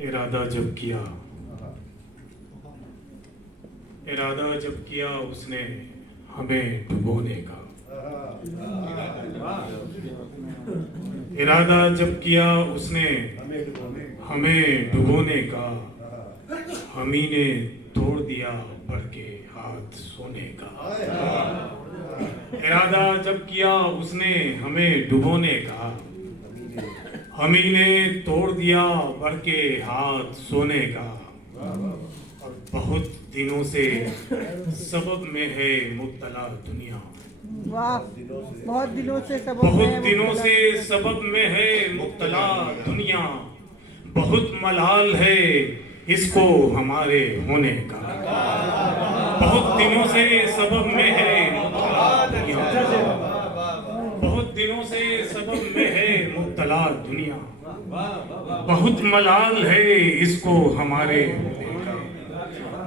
इरादा जब किया उसने हमें डुबोने का, इरादा जब किया उसने हमें डुबोने का, हम ही ने तोड़ दिया बढ़ के हाथ सोने का। इरादा जब किया उसने हमें डुबोने का, हम ही ने तोड़ दिया बढ़ के हाथ सोने का। और बहुत दिनों से सबब में है मुब्तला दुनिया, वाह, बहुत दिनों से सबब में है मुब्तला दुनिया। बहुत मलाल है इसको हमारे होने का, बहुत दिनों से सबब में है मुब्तला दुनिया, बहुत दिनों से सबब में है मुब्तला दुनिया। बहुत मलाल है इसको हमारे होने का,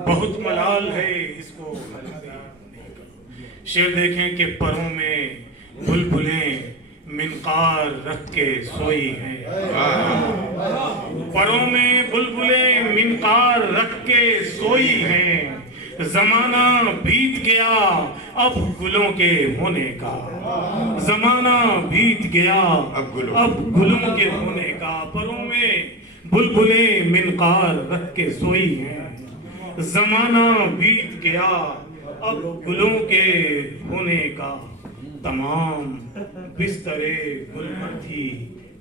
बहुत मलाल है इसको हमारे होने का। शेर देखें कि परों में बुलबुलें मिनकार रख के सोई हैं, परों में बुलबुलें मिनकार रख के सोई हैं। जमाना बीत गया अब गुलों के होने का, जमाना बीत गया अब गुलों के होने का। परों में बुलबुलें मिनकार रख के सोई हैं, जमाना बीत गया अब गुलों के होने का। तमाम बिस्तरे गुल पर थी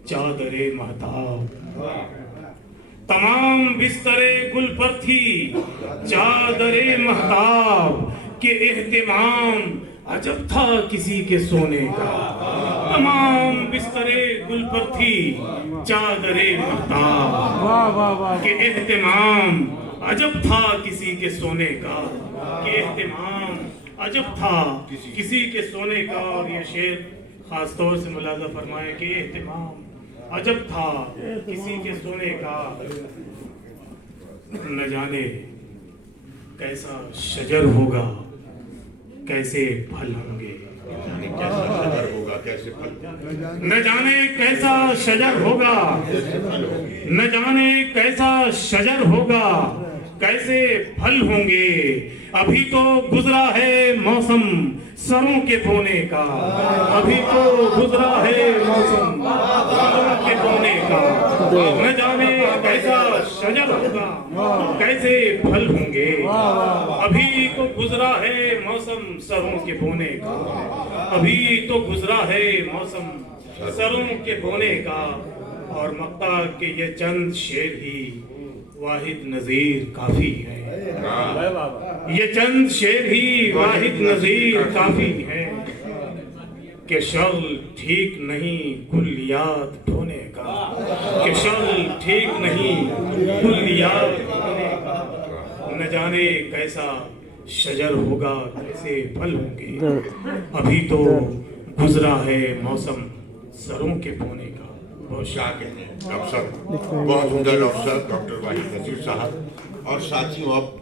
चादरे महताब, तमाम बिस्तरे गुल पर थी चादरे महताब। के एहतिमाम अजब था किसी के सोने का, तमाम बिस्तरे गुल पर थी चादरे महताब। के एहतिमाम अजब था किसी के सोने का, के एहतिमाम अजब था किसी के सोने का। और ये शेर खास तौर से मुलाजा फरमाए कि एहतिमाम अजब था किसी के सोने का। न जाने कैसा शजर होगा कैसे फल होंगे, न जाने कैसा शजर होगा, न जाने कैसा शजर होगा कैसे फल होंगे। अभी तो गुजरा है मौसम सरों के बोने का, अभी तो गुजरा है मौसम सरों के बोने का। न जाने कैसा शजर होगा कैसे फल होंगे, अभी तो गुजरा है मौसम सरों के बोने का, अभी तो गुजरा है मौसम सरों के बोने का। और मक्ता के ये चंद शेर ही वाहिद नजीर काफी है, ये चंद शेर ही वाहिद नजीर काफी है। कि शगल ठीक नहीं कुल्लियात ढोने का, कि शगल ठीक नहीं कुल्लियात ढोने का। न जाने कैसा शजर होगा कैसे फल होंगे, अभी तो गुजरा है मौसम सरों के बोने का। क्या कहते हैं अफसर, बहुत सुंदर अफसर डॉक्टर वाहिद नजीर साहब। और साथियों अब